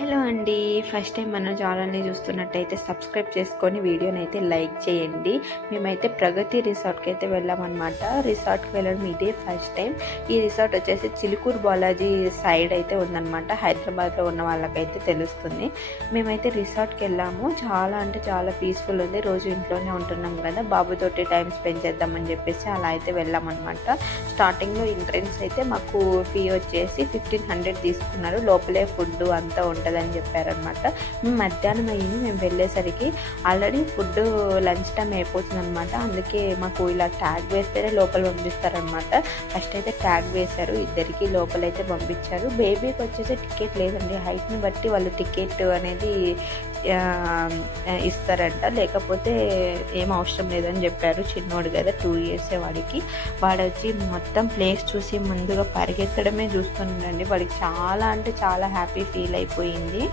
Hello అండి. First time మన ఛానల్‌ని చూస్తున్నట్టయితే సబ్స్క్రైబ్ చేసుకొని వీడియోనైతే లైక్ చేయండి. మేమైతే ప్రగతి రిసార్ట్‌కి అయితే వెళ్ళామన్నమాట. రిసార్ట్‌కి వెళ్ళడం ఇదే ఫస్ట్ టైం. ఈ రిసార్ట్ వచ్చేసి చిలుకూరు బాలాజీ సైడ్ అయితే ఉందన్నమాట. హైదరాబాద్లో ఉన్న వాళ్ళకైతే తెలుస్తుంది. మేమైతే రిసార్ట్‌కి వెళ్ళాము. చాలా అంటే చాలా పీస్ఫుల్ ఉంది. రోజు ఇంట్లోనే ఉంటున్నాం కదా, బాబుతోటి టైం స్పెండ్ చేద్దామని చెప్పేసి అలా అయితే వెళ్ళామన్నమాట. స్టార్టింగ్లో ఎంట్రన్స్ అయితే మాకు ఫీ వచ్చేసి 1500 తీసుకున్నారు. లోపలే ఫుడ్ అంతా ఉంటుందని చెప్పారనమాట. మధ్యాహ్నం అయ్యింది మేము వెళ్ళేసరికి. ఆల్రెడీ ఫుడ్ లంచ్ టైం అయిపోతుందనమాట. అందుకే మాకు ఇలా ట్యాగ్ వేస్తేనే లోపల పంపిస్తారనమాట. ఫస్ట్ అయితే ట్యాగ్ వేశారు, ఇద్దరికి లోపలైతే పంపించారు. బేబీకి వచ్చేసి టికెట్ లేదండి, హైట్ని బట్టి వాళ్ళు టికెట్ అనేది ఇస్తారంట, లేకపోతే ఏం అవసరం లేదని చెప్పారు. చిన్నోడు కదా, 2 years వాడికి. వాడు వచ్చి మొత్తం ప్లేస్ చూసి ముందుగా పరిగెత్తడమే చూస్తున్నాడండి. వాడికి చాలా అంటే చాలా హ్యాపీ ఫీల్ అయిపోయింది.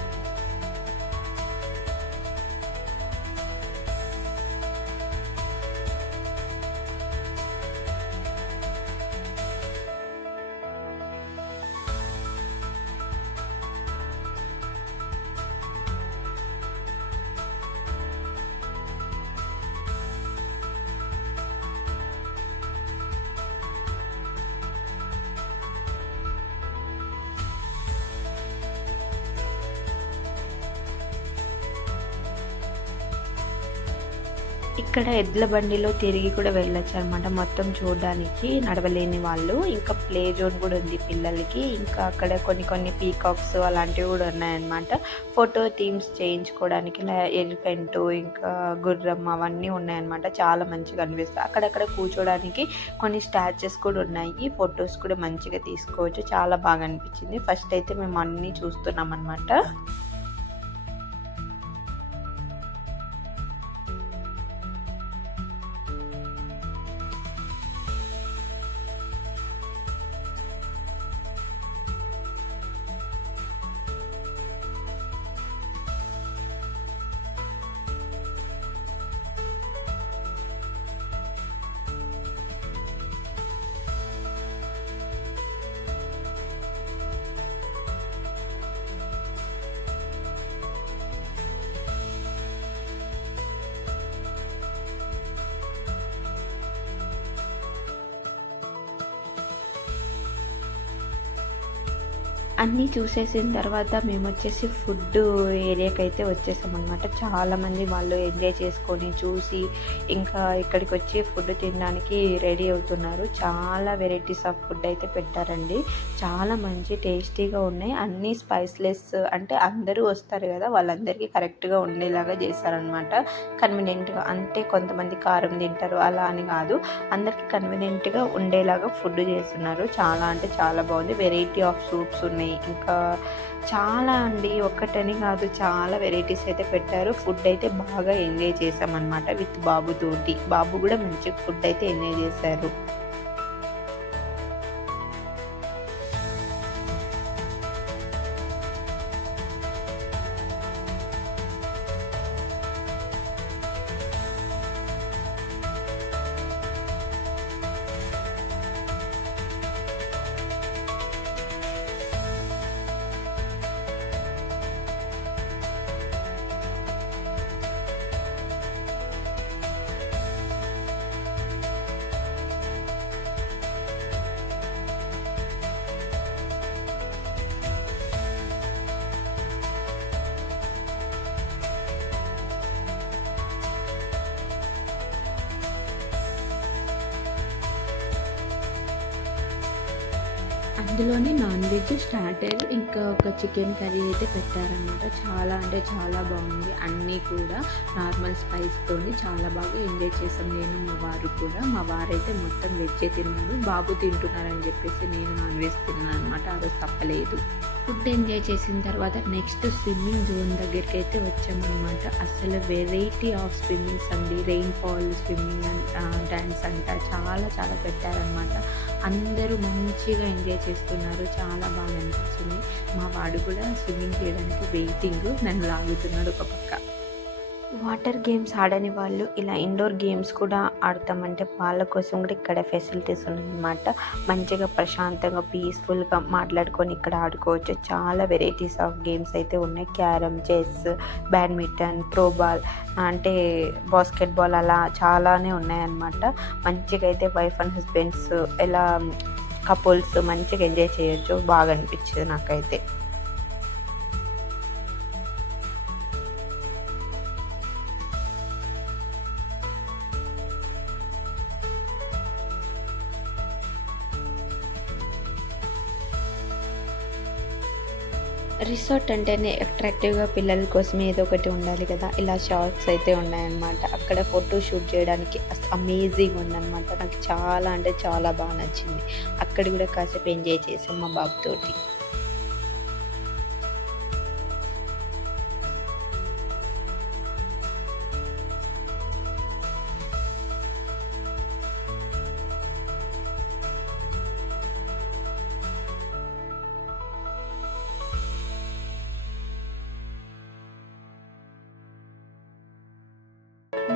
ఇక్కడ ఎడ్ల బండిలో తిరిగి కూడా వెళ్ళొచ్చు అనమాట, మొత్తం చూడడానికి నడవలేని వాళ్ళు. ఇంకా ప్లే జోన్ కూడా ఉంది పిల్లలకి. ఇంకా అక్కడ కొన్ని పీకాక్స్ అలాంటివి కూడా ఉన్నాయన్నమాట. ఫోటో థీమ్స్ చేయించుకోవడానికి ఇలా ఎలిఫెంట్, ఇంకా గుర్రం అవన్నీ ఉన్నాయన్నమాట. చాలా మంచిగా అనిపిస్తుంది. అక్కడక్కడ కూర్చోడానికి కొన్ని స్టాచ్యూస్ కూడా ఉన్నాయి. ఫొటోస్ కూడా మంచిగా తీసుకోవచ్చు. చాలా బాగా అనిపించింది. ఫస్ట్ అయితే మేము అన్నీ చూస్తున్నాం అనమాట. అన్నీ చూసేసిన తర్వాత మేము వచ్చేసి ఫుడ్ ఏరియాకి అయితే వచ్చేసామన్నమాట. చాలామంది వాళ్ళు ఎంజాయ్ చేసుకొని చూసి ఇంకా ఇక్కడికి వచ్చి ఫుడ్ తినడానికి రెడీ అవుతున్నారు. చాలా వెరైటీస్ ఆఫ్ ఫుడ్ అయితే పెట్టారండి. చాలా మంచి టేస్టీగా ఉన్నాయి. అన్నీ స్పైస్లెస్, అంటే అందరూ వస్తారు కదా, వాళ్ళందరికీ కరెక్ట్గా ఉండేలాగా చేశారనమాట. కన్వీనియంట్గా, అంటే కొంతమంది కారం తింటారు అలా అని కాదు, అందరికీ కన్వీనియంట్గా ఉండేలాగా ఫుడ్ చేస్తున్నారు. చాలా అంటే చాలా బాగుంది. వెరైటీ ఆఫ్ సూప్స్ ఉన్నాయి. ఇంకా చాలా అండి, ఒక్కటని కాదు, చాలా వెరైటీస్ అయితే పెట్టారు. ఫుడ్ అయితే బాగా ఎంజాయ్ చేసామన్నమాట విత్ బాబుతోటి. బాబు కూడా మంచి ఫుడ్ అయితే ఎంజాయ్ చేశారు. అందులోనే నాన్ వెజ్ స్టార్టర్, ఇంకా ఒక చికెన్ కర్రీ అయితే పెట్టారనమాట. చాలా అంటే చాలా బాగుంది. అన్నీ కూడా నార్మల్ స్పైస్తోని చాలా బాగా ఎంజాయ్ చేసాం. నేను మా వారు కూడా. మా వారైతే మొత్తం వెజ్జే తిన్నాడు. బాబు తింటున్నారని చెప్పేసి నేను నాన్ వెజ్ తిన్నాను అనమాట. ఆ రోజు తప్పలేదు. ఫుడ్ ఎంజాయ్ చేసిన తర్వాత నెక్స్ట్ స్విమ్మింగ్ జోన్ దగ్గరికి అయితే వచ్చామన్నమాట. అసలు వెరైటీ ఆఫ్ స్విమ్మింగ్స్ అండి. రెయిన్ ఫాల్ స్విమ్మింగ్ డ్యాన్స్ అంట చాలా చాలా పెట్టారనమాట. అందరూ మంచిగా ఎంజాయ్ చేస్తున్నారు. చాలా బాగా అనిపించింది. మా వాడు కూడా స్విమ్మింగ్ చేయడానికి వెయిటింగ్, నన్ను లాగుతున్నాడు ఒక పక్క. వాటర్ గేమ్స్ ఆడని వాళ్ళు ఇలా ఇండోర్ గేమ్స్ కూడా ఆడతామంటే వాళ్ళ కోసం కూడా ఇక్కడ ఫెసిలిటీస్ ఉన్నాయన్నమాట. మంచిగా ప్రశాంతంగా పీస్ఫుల్గా మాట్లాడుకొని ఇక్కడ ఆడుకోవచ్చు. చాలా వెరైటీస్ ఆఫ్ గేమ్స్ అయితే ఉన్నాయి. క్యారమ్, చెస్, బ్యాడ్మింటన్, త్రోబాల్, అంటే బాస్కెట్బాల్, అలా చాలానే ఉన్నాయన్నమాట. మంచిగా అయితే వైఫ్ అండ్ హస్బెండ్స్ ఇలా కపుల్స్ మంచిగా ఎంజాయ్ చేయొచ్చు. బాగా అనిపించింది నాకైతే. రిసార్ట్ అంటేనే అట్రాక్టివ్గా పిల్లల కోసం ఏదో ఒకటి ఉండాలి కదా. ఇలా షార్ట్స్ అయితే ఉన్నాయన్నమాట. అక్కడ ఫోటో షూట్ చేయడానికి అమేజింగ్ ఉందన్నమాట. నాకు చాలా అంటే చాలా బాగా నచ్చింది. అక్కడ కూడా కాసేపు ఎంజాయ్ చేసాం మా బాబుతోటి.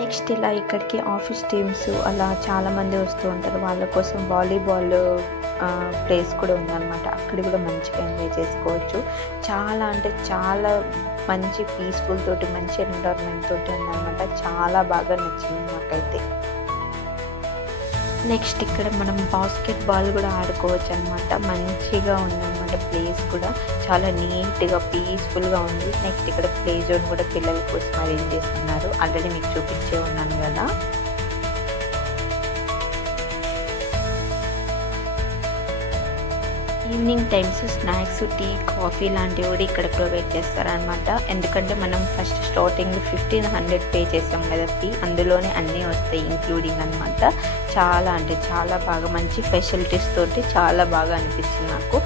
నెక్స్ట్ ఇలా ఇక్కడికి ఆఫీస్ టీమ్స్ అలా చాలామంది వస్తూ ఉంటారు. వాళ్ళ కోసం వాలీబాల్ ప్లేస్ కూడా ఉందన్నమాట. అక్కడ కూడా మంచిగా ఎంజాయ్ చేసుకోవచ్చు. చాలా అంటే చాలా మంచి పీస్ఫుల్ తోటి, మంచి ఎన్విరాన్మెంట్ తోటి ఉందన్నమాట. చాలా బాగా నచ్చింది నాకైతే. నెక్స్ట్ ఇక్కడ మనం బాస్కెట్ బాల్ కూడా ఆడుకోవచ్చు అనమాట. మంచిగా ఉందన్నమాట. ప్లేస్ కూడా చాలా నీట్గా పీస్ఫుల్గా ఉంది. నెక్స్ట్ ఇక్కడ ప్లే జోన్ కూడా పిల్లల కోసం అరేంజ్ చేస్తున్నారు. ఆల్రెడీ మీకు చూపించే ఉన్నాను కదా. Evening times snacks, tea, coffee లాంటివి కూడా ఇక్కడ ప్రొవైడ్ చేస్తారనమాట. ఎందుకంటే మనం ఫస్ట్ స్టార్టింగ్ 1500 పే చేసాం కదా ఫీ, అందులోనే అన్నీ వస్తాయి ఇంక్లూడింగ్ అనమాట. చాలా అంటే చాలా బాగా మంచి ఫెసిలిటీస్ తోటి చాలా బాగా అనిపించింది నాకు.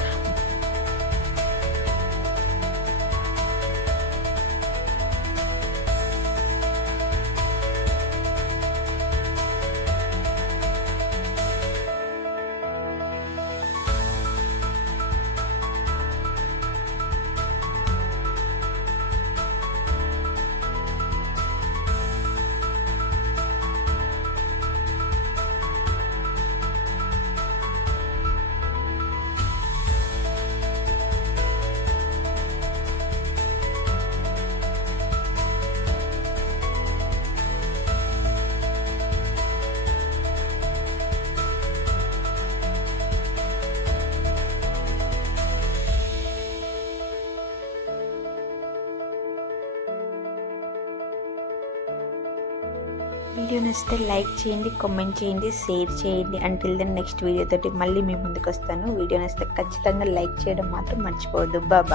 వీడియో నచ్చితే లైక్ చేయండి, కామెంట్ చేయండి, షేర్ చేయండి. అంటిల్ దెన్ నెక్స్ట్ వీడియో తోటి మళ్ళీ మీ ముందుకు వస్తాను. వీడియో నచ్చితే ఖచ్చితంగా లైక్ చేయడం మాత్రం మర్చిపోవద్దు. బాయ్.